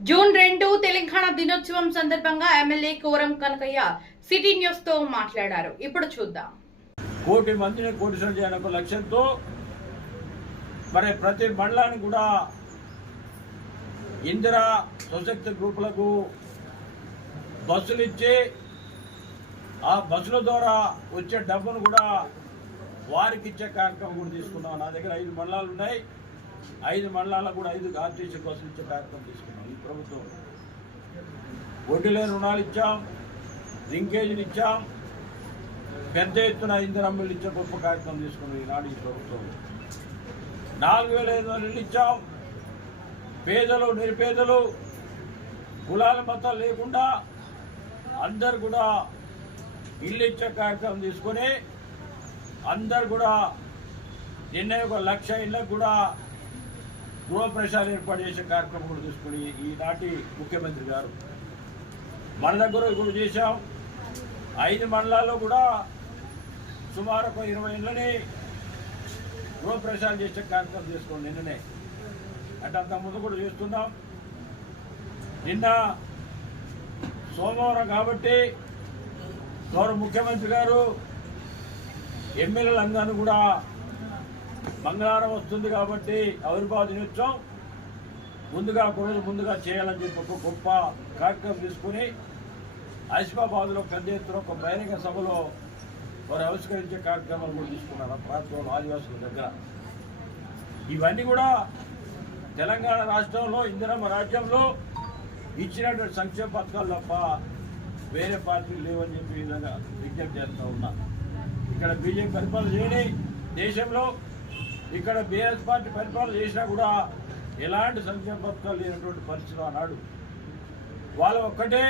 June 2 Telangana దినోత్సవం సందర్భంగా MLA Koram Kanakaiah city news తో మాట్లాడారు. ఇప్పుడు చూద్దాం. కోటి మందిని కోటిసరి చేయాలనే లక్ష్యంతో మరి ప్రతి మండలానికి కూడా ఇందిరా స్వశక్తి గ్రూపులకు బస్సులు ఇచ్చి ఆ బస్సుల ద్వారా వచ్చే డబ్బును కూడా వారికి ఇచ్చే కార్యక్రమం కూడా తీసుకున్నాం. నా దగ్గర 5 మండలాలు ఉన్నాయి. 5 మండలాలకు కూడా 5 ఆర్టీసీ బస్సులు ఇచ్చే కార్యక్రమం తీసుకున్నాం. ఈ ప్రభుత్వం వడ్డీ లేని రుణాలు ఇచ్చాం, లింకేజీలు ఇచ్చాం, పెద్ద ఎత్తున ఇందిరమ్మలు ఇచ్చే గొప్ప కార్యక్రమం తీసుకున్నాం ఈనాడు ఈ ప్రభుత్వం. 4,500 ఇళ్ళు ఇచ్చాం. పేదలు నిరుపేదలు కులాల మతాలు లేకుండా అందరు కూడా ఇల్లు ఇచ్చే కార్యక్రమం తీసుకొని అందరు కూడా నిన్న 1,00,000 ఇళ్ళకు కూడా గృహప్రవేశాలు ఏర్పాటు చేసే కార్యక్రమం కూడా తీసుకుని ఈనాటి ముఖ్యమంత్రి గారు మన దగ్గర కూడా చేశాం. 5 మండలాల్లో కూడా సుమారు 20 ఇళ్ళని గృహప్రవేశాలు చేసే కార్యక్రమం చేసుకోండి. నిన్ననే అంటే అంత ముందు కూడా చేస్తున్నాం. నిన్న సోమవారం కాబట్టి గౌరవ ముఖ్యమంత్రి గారు ఎమ్మెల్యేలందరూ కూడా మంగళవారం వస్తుంది కాబట్టి ఆవిర్భావ దినోత్సవం ముందుగా చేయాలని చెప్పి ఒక గొప్ప కార్యక్రమం తీసుకుని ఆసిఫాబాద్లో పెద్ద ఎత్తున ఒక బహిరంగ సభలో వారు ఆవిష్కరించే కార్యక్రమాలు కూడా తీసుకున్నారు ప్రాంతంలో ఆదివాసుల దగ్గర. ఇవన్నీ కూడా తెలంగాణ రాష్ట్రంలో ఇందిరమ్మ రాజ్యంలో ఇచ్చినటువంటి సంక్షేమ పథకాలు తప్ప వేరే పార్టీలు లేవని చెప్పి విధంగా విజ్ఞప్తి చేస్తూ ఉన్నా. ఇక్కడ బీజేపీ పరిపాలన చేయని దేశంలో ఇక్కడ బీఆర్ఎస్ పార్టీ పరిపాలన చేసినా కూడా ఎలాంటి సంక్షేమ పథకాలు లేనటువంటి పరిస్థితి ఆనాడు. వాళ్ళు ఒక్కటే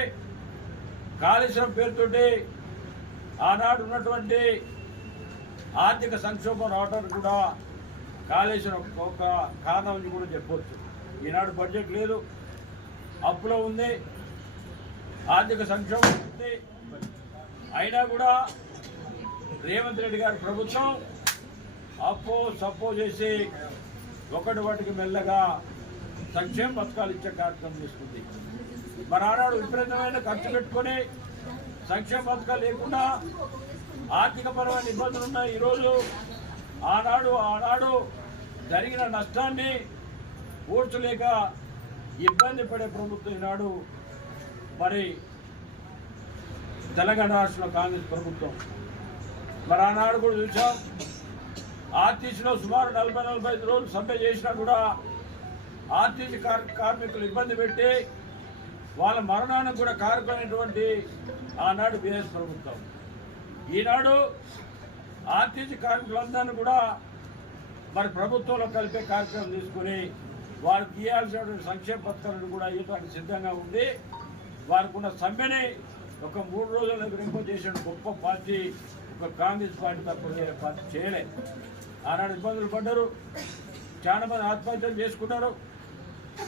కాళేశ్వరం పేరుతోటి ఆనాడు ఉన్నటువంటి ఆర్థిక సంక్షోభం రావడానికి కూడా కాళేశ్వరం ఒక కారణం అని కూడా చెప్పవచ్చు. ఈనాడు బడ్జెట్ లేదు, అప్పులో ఉంది, ఆర్థిక సంక్షోభం ఉంది. అయినా కూడా రేవంత్ రెడ్డి గారి ప్రభుత్వం అప్పో సప్పో చేసి వాటికి మెల్లగా సంక్షేమ పథకాలు ఇచ్చే కార్యక్రమం తీసుకుంది. మరి ఆనాడు విపరీతమైన ఖర్చు పెట్టుకొని సంక్షేమ పథకాలు లేకుండా ఆర్థిక పరమైన ఇబ్బందులు ఉన్నాయి. ఈరోజు ఆనాడు జరిగిన నష్టాన్ని పూడ్చలేక ఇబ్బంది పడే ప్రభుత్వం ఈనాడు మరి తెలంగాణ రాష్ట్రంలో కాంగ్రెస్ ప్రభుత్వం. మరి ఆనాడు కూడా చూసాం, ఆర్టీసీలో సుమారు 40-45 రోజులు సమ్మె చేసినా కూడా ఆర్టీసీ కార్మికులు ఇబ్బంది పెట్టి వాళ్ళ మరణానికి కూడా కారకమైనటువంటి ఆనాడు బీఆర్ఎస్ ప్రభుత్వం. ఈనాడు ఆర్టీసీ కార్మికులందరినీ కూడా మరి ప్రభుత్వంలో కలిపే కార్యక్రమం తీసుకుని వారికి ఇవ్వాల్సినటువంటి సంక్షేమ పథకాలను కూడా ఇవ్వడానికి సిద్ధంగా ఉంది. వారికి ఉన్న సమ్మెని ఒక 3 రోజుల్లో విరింపజేసిన గొప్ప పార్టీ ఒక కాంగ్రెస్ పార్టీ తప్ప వేరే పార్టీ చేయలే. ఆనాడు ఇబ్బందులు పడ్డారు, చాలా మంది ఆత్మహత్యలు చేసుకున్నారు.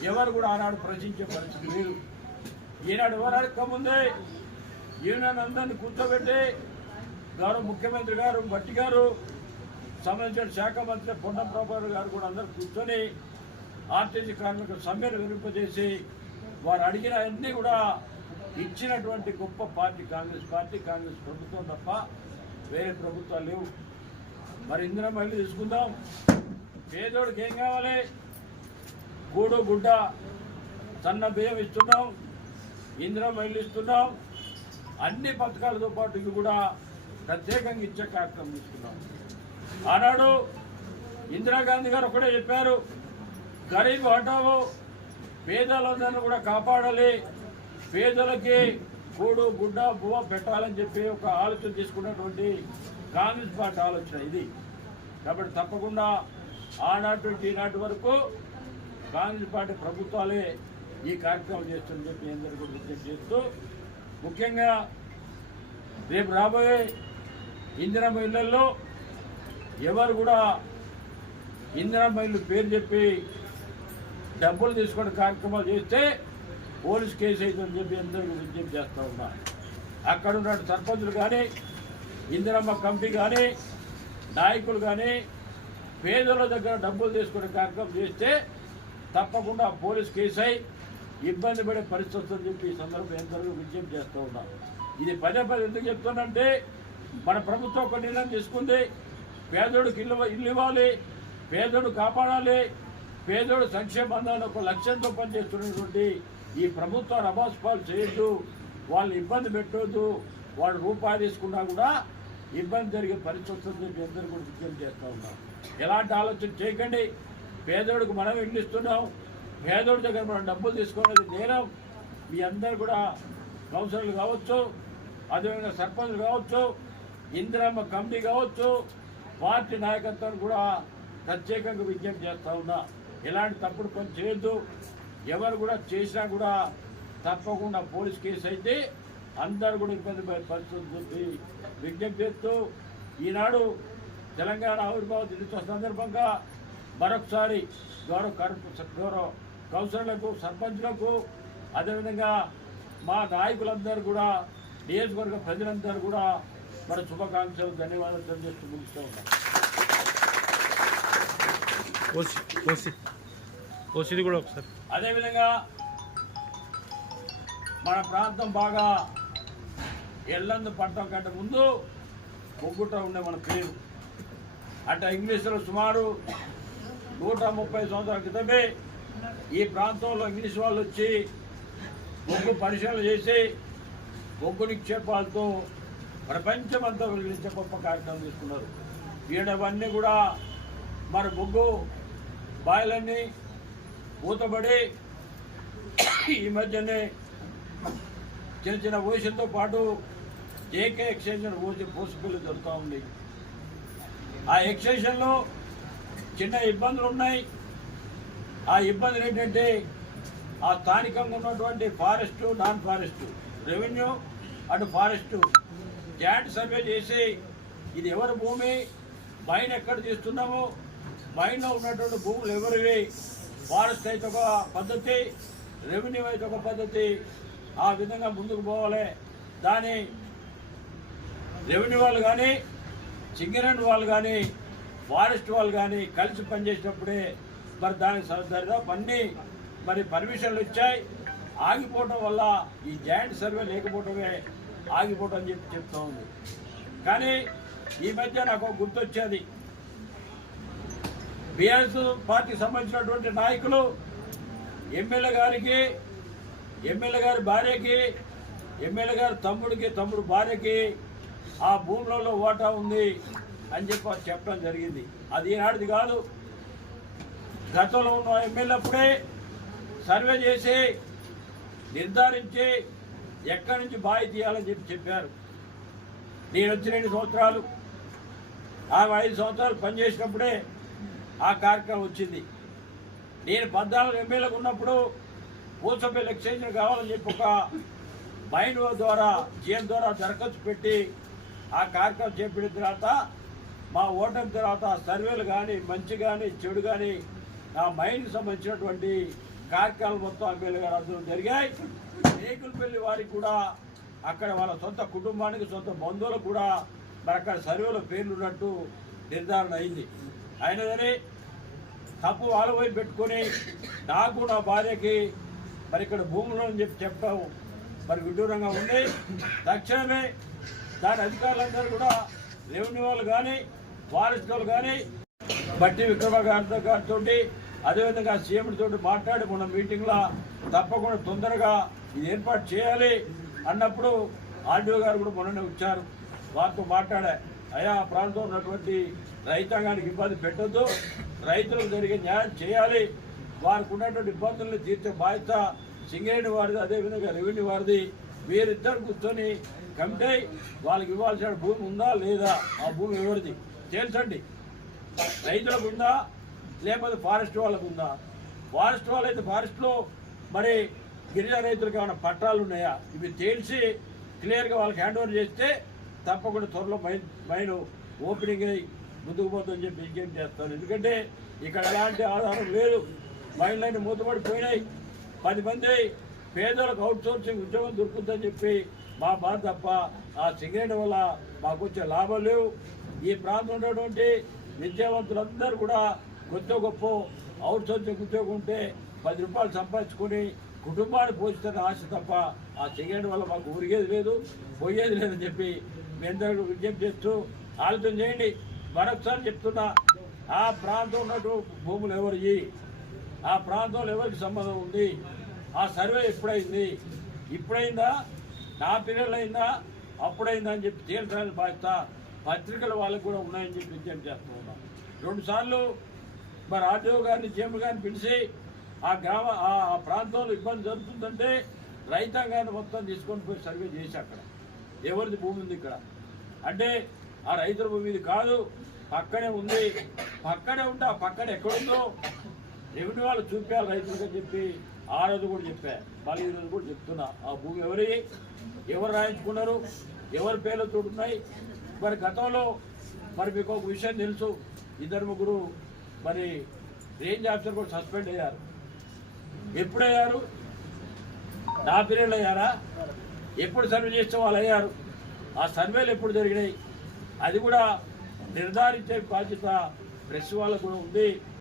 ఎవరు కూడా ఆనాడు ప్రశ్నించే పరిస్థితి లేదు. ఈనాడు ఎవరు అడగకముందే యూనియన్ అందరినీ కూర్చోబెట్టి గౌరవ ముఖ్యమంత్రి గారు భట్టి గారు సంబంధించిన శాఖ మంత్రి పొన్నం ప్రభాకర్ గారు కూడా అందరూ కూర్చొని ఆర్టీసీ కార్మికుల సమ్మెను విరింపజేసి వారు అడిగిన అన్నీ కూడా ఇచ్చినటువంటి గొప్ప పార్టీ కాంగ్రెస్ పార్టీ, కాంగ్రెస్ ప్రభుత్వం తప్ప వేరే ప్రభుత్వాలు లేవు. మరి ఇందిరమ్మ ఇల్లు తీసుకుందాం. పేదోడికి ఏం కావాలి? గూడు గుడ్డ సన్న బియ్యం ఇస్తున్నాం, ఇందిరమ్మ ఇల్లు ఇస్తున్నాం. అన్ని పథకాలతో పాటు ఇవి కూడా ప్రత్యేకంగా ఇచ్చే కార్యక్రమం తీసుకున్నాం. ఆనాడు ఇందిరాగాంధీ గారు ఒకటే చెప్పారు, గరీబ్ హటావో, పేదలందరినీ కూడా కాపాడాలి, పేదలకి కూడు గుడ్డ బువ్వ పెట్టాలని చెప్పి ఒక ఆలోచన తీసుకున్నటువంటి కాంగ్రెస్ పార్టీ ఆలోచన ఇది. కాబట్టి తప్పకుండా ఆనాటి ఈనాటి వరకు కాంగ్రెస్ పార్టీ ప్రభుత్వాలే ఈ కార్యక్రమం చేస్తుందని చెప్పి అందరికీ కూడా విజ్ఞప్తి చేస్తూ, ముఖ్యంగా రేపు రాబోయే ఇందిరమ్మ ఇళ్లలో ఎవరు కూడా ఇందిరమ్మ ఇల్లు పేరు చెప్పి డబ్బులు తీసుకునే కార్యక్రమాలు చేస్తే పోలీస్ కేసు అవుతుందని చెప్పి అందరికీ విజ్ఞప్తి చేస్తూ ఉన్నా. అక్కడ ఉన్న సర్పంచులు కానీ, ఇందిరమ్మ కమిటీ కానీ, నాయకులు కానీ పేదల దగ్గర డబ్బులు తీసుకునే కార్యక్రమం చేస్తే తప్పకుండా పోలీస్ కేసు అయి ఇబ్బంది పడే పరిస్థితి వస్తుందని చెప్పి ఈ సందర్భం ఎంతవరకు విజ్ఞప్తి చేస్తూ ఉన్నాం. ఇది పదే పదే ఎందుకు చెప్తానంటే మన ప్రభుత్వం ఒక నిర్ణయం తీసుకుంది, పేదోడికి ఇల్లు ఇవ్వాలి, పేదోడు కాపాడాలి, పేదోడు సంక్షేమ అందాలని ఒక లక్ష్యంతో పనిచేస్తున్నటువంటి ఈ ప్రభుత్వాన్ని అబాస్పాలు చేయొద్దు, వాళ్ళు ఇబ్బంది పెట్టొద్దు, వాళ్ళు రూపాయి తీసుకున్నా కూడా ఇబ్బంది జరిగే పరిస్థితి చెప్పి అందరూ కూడా విజ్ఞప్తి చేస్తూ ఉన్నాం. ఎలాంటి ఆలోచన చేయకండి. పేదోడికి మనం ఇల్లు ఇస్తున్నాం, పేదోడి దగ్గర మనం డబ్బులు తీసుకునేది నేరం. మీ అందరు కూడా కౌన్సిలర్లు కావచ్చు, అదేవిధంగా సర్పంచ్లు కావచ్చు, ఇందిరమ్మ కమిటీ కావచ్చు, పార్టీ నాయకత్వాన్ని కూడా ప్రత్యేకంగా విజ్ఞప్తి చేస్తూ ఉన్నా. ఎలాంటి తప్పుడు పని చేయొద్దు. ఎవరు కూడా చేసినా కూడా తప్పకుండా పోలీస్ కేసు అయితే అందరూ కూడా ఇబ్బంది పడే పరిస్థితి విజ్ఞప్తి చేస్తూ ఈనాడు తెలంగాణ ఆవిర్భావ దినోత్సవ సందర్భంగా మరొకసారి గౌరవ కౌన్సిలర్లకు, సర్పంచ్లకు, అదేవిధంగా మా నాయకులందరూ కూడా, నియోజకవర్గ ప్రజలందరూ కూడా మన శుభాకాంక్షలు, ధన్యవాదాలు తెలియజేస్తూ ముగిస్తూ ఉన్నాం. అదేవిధంగా మన ప్రాంతం బాగా ఎల్లందు పడటం కంటే ముందు బొగ్గుట ఉండే మన పేరు. అంటే ఇంగ్లీషులో సుమారు 130 సంవత్సరాల క్రితమే ఈ ప్రాంతంలో ఇంగ్లీష్ వాళ్ళు వచ్చి బొగ్గు పరిశీలన చేసి బొగ్గు నిక్షేపాలతో ప్రపంచమంతా వెలిగించే గొప్ప కార్యక్రమం తీసుకున్నారు. ఈడవన్నీ కూడా మన బొగ్గు బాయిలన్నీ పూతబడి ఈ మధ్యనే చిన్న చిన్న ఓషన్తో పాటు జేకే ఎక్స్టెన్షన్ పోసిపిల్లు జరుగుతూ ఉంది. ఆ ఎక్స్టెన్షన్లో చిన్న ఇబ్బందులు ఉన్నాయి. ఆ ఇబ్బందులు ఏంటంటే ఆ స్థానికంగా ఉన్నటువంటి ఫారెస్ట్, నాన్ ఫారెస్ట్, రెవెన్యూ అటు ఫారెస్ట్ జాయింట్ సర్వే చేసి ఇది ఎవరి భూమి, మైన్ ఎక్కడ తీస్తున్నాము, మైన్లో ఉన్నటువంటి భూములు ఎవరివి, ఫారెస్ట్ అయితే ఒక పద్ధతి, రెవెన్యూ అయితే ఒక పద్ధతి, ఆ విధంగా ముందుకు పోవాలి. దాని రెవెన్యూ వాళ్ళు కానీ, సింగరేణి వాళ్ళు కానీ, ఫారెస్ట్ వాళ్ళు కానీ కలిసి పనిచేసినప్పుడే మరి దానికి దరిదాపు అన్నీ మరి పర్మిషన్లు ఇచ్చాయి. ఆగిపోవటం వల్ల ఈ జాయింట్ సర్వే లేకపోవటమే ఆగిపోవటం అని చెప్తూ ఉంది. కానీ ఈ మధ్య నాకు గుర్తొచ్చేది, బీఆర్ఎస్ పార్టీకి సంబంధించినటువంటి నాయకులు ఎమ్మెల్యే గారికి, ఎమ్మెల్యే గారి భార్యకి, ఎమ్మెల్యే గారి తమ్ముడికి, తమ్ముడు భార్యకి ఆ భూములలో ఓటా ఉంది అని చెప్పడం జరిగింది. అది ఈనాటిది కాదు. గతంలో ఉన్న ఎమ్మెల్యే అప్పుడే సర్వే చేసి నిర్ధారించి ఎక్కడి నుంచి బావి తీయాలని చెప్పారు. నేను వచ్చి 2 సంవత్సరాలు, ఆమె 5 సంవత్సరాలు పనిచేసినప్పుడే ఆ కార్యక్రమం వచ్చింది. నేను 14 ఎమ్మెల్యేలకు ఉన్నప్పుడు పూసపల్లి ఎక్స్టెన్షన్ కావాలని చెప్పి ఒక మైన్ ద్వారా జీఎం ద్వారా దరఖాస్తు పెట్టి ఆ కార్యక్రమం చేపట్టిన తర్వాత మా ఓటమి తర్వాత సర్వేలు కానీ, మంచి కానీ, చెడు కానీ, ఆ మైన్కి సంబంధించినటువంటి కార్యక్రమాలు మొత్తం ఎమ్మెల్యే గారు అందరూ జరిగాయి. రేకులపల్లి వారికి కూడా అక్కడ వాళ్ళ సొంత కుటుంబానికి, సొంత బంధువులకు కూడా మరి అక్కడ సర్వేలో పేర్లు ఉన్నట్టు నిర్ధారణ అయింది. అయినదని తప్పు వాళ్ళ వైపు పెట్టుకొని నాకు, నా భార్యకి మరి ఇక్కడ భూములు అని చెప్పడం మరి విడ్డూరంగా ఉంది. తక్షణమే దాని అధికారులందరూ కూడా, రెవెన్యూ వాళ్ళు కానీ, ఫారెస్ట్ వాళ్ళు కానీ, బట్టి విక్రమ గారితో అదేవిధంగా సీఎం తోటి మాట్లాడి మన మీటింగ్లో తప్పకుండా తొందరగా ఇది ఏర్పాటు చేయాలి అన్నప్పుడు ఆర్డీఓ గారు కూడా మొన్ననే వచ్చారు. వారితో మాట్లాడా, అయ్యా ఆ ప్రాంతంలో ఉన్నటువంటి రైతాంగానికి ఇబ్బంది పెట్టొద్దు, రైతులకు జరిగే న్యాయం చేయాలి, వారికి ఉన్నటువంటి ఇబ్బందులను తీర్చే బాధ్యత సింగరేణి వారిది, అదేవిధంగా రెవెన్యూ వారిది. వీరిద్దరు కూర్చొని కమిటీ వాళ్ళకి ఇవ్వాల్సిన భూమి ఉందా లేదా, ఆ భూమి ఎవరిది తేల్చండి. రైతులకు ఉందా లేకపోతే ఫారెస్ట్ వాళ్ళకు ఉందా? ఫారెస్ట్ వాళ్ళు అయితే ఫారెస్ట్లో మరి గిరిజన రైతులకు ఏమైనా పట్టాలు ఉన్నాయా, ఇవి తేల్చి క్లియర్గా వాళ్ళకి హ్యాండ్ ఓవర్ చేస్తే తప్పకుండా త్వరలో మైన్ ఓపెనింగ్ అయ్యి ముందుకు పోతుందని చెప్పి విజ్ఞప్తి చేస్తాను. ఎందుకంటే ఇక్కడ ఎలాంటి ఆధారం లేదు, మైన్లన్నీ మూతపడిపోయినాయి. 10 మంది పేదలకు అవుట్ సోర్సింగ్ ఉద్యోగం దొరుకుతుందని చెప్పి మా బాధ తప్ప ఆ సింగరేణి వల్ల మాకు వచ్చే లాభం లేవు. ఈ ప్రాంతం ఉన్నటువంటి విద్యావంతులందరూ కూడా కొత్త గొప్ప అవుట్ సోర్సింగ్ ఉద్యోగం ఉంటే 10 రూపాయలు సంపాదించుకొని కుటుంబాన్ని పోషిస్తున్న ఆశ తప్ప ఆ చేయడం వల్ల మాకు ఊరిగేది లేదు, పోయేది లేదని చెప్పి మీ అందరూ విజ్ఞప్తి చేస్తూ ఆలోచన చేయండి. మరొకసారి చెప్తున్నా, ఆ ప్రాంతం ఉన్నట్టు భూములు ఎవరివి, ఆ ప్రాంతంలో ఎవరికి సంబంధం ఉంది, ఆ సర్వే ఎప్పుడైంది, ఇప్పుడైందా, నా పీరియడ్లో అయిందా, అప్పుడైందా అని చెప్పి తేల్చాలని బాధ్యత పత్రికల వాళ్ళకు కూడా ఉన్నాయని చెప్పి విజ్ఞప్తి చేస్తూ ఉన్నాం. 2 సార్లు మరి ఆర్టీఓ గారిని చీఎం గారిని పిలిచి ఆ ప్రాంతంలో ఇబ్బంది జరుగుతుందంటే రైతాంగాన్ని మొత్తం తీసుకొని పోయి సర్వే చేసి అక్కడ ఎవరిది భూమి ఉంది ఇక్కడ అంటే ఆ రైతుల భూమి ఇది కాదు, పక్కనే ఉంది. పక్కనే ఉంటే ఆ పక్కన ఎక్కడుందో రెవెన్యూ వాళ్ళు చూపించాలి రైతులుగా చెప్పి ఆ రోజు కూడా చెప్పా, మళ్ళీ ఈ రోజు కూడా చెప్తున్నా. ఆ భూమి ఎవరు రాయించుకున్నారు, ఎవరి పేర్లతో ఉన్నాయి. మరి గతంలో మరి మీకు ఒక విషయం తెలుసు, 2-3 మరి రేంజ్ ఆఫీసర్ కూడా సస్పెండ్ అయ్యారు. ఎప్పుడయ్యారు? నా పీరియడ్లో అయ్యారా? ఎప్పుడు సర్వే చేస్తే వాళ్ళు అయ్యారు? ఆ సర్వేలు ఎప్పుడు జరిగినాయి? అది కూడా నిర్ధారించే బాధ్యత ప్రెస్ వాళ్ళకు కూడా ఉంది.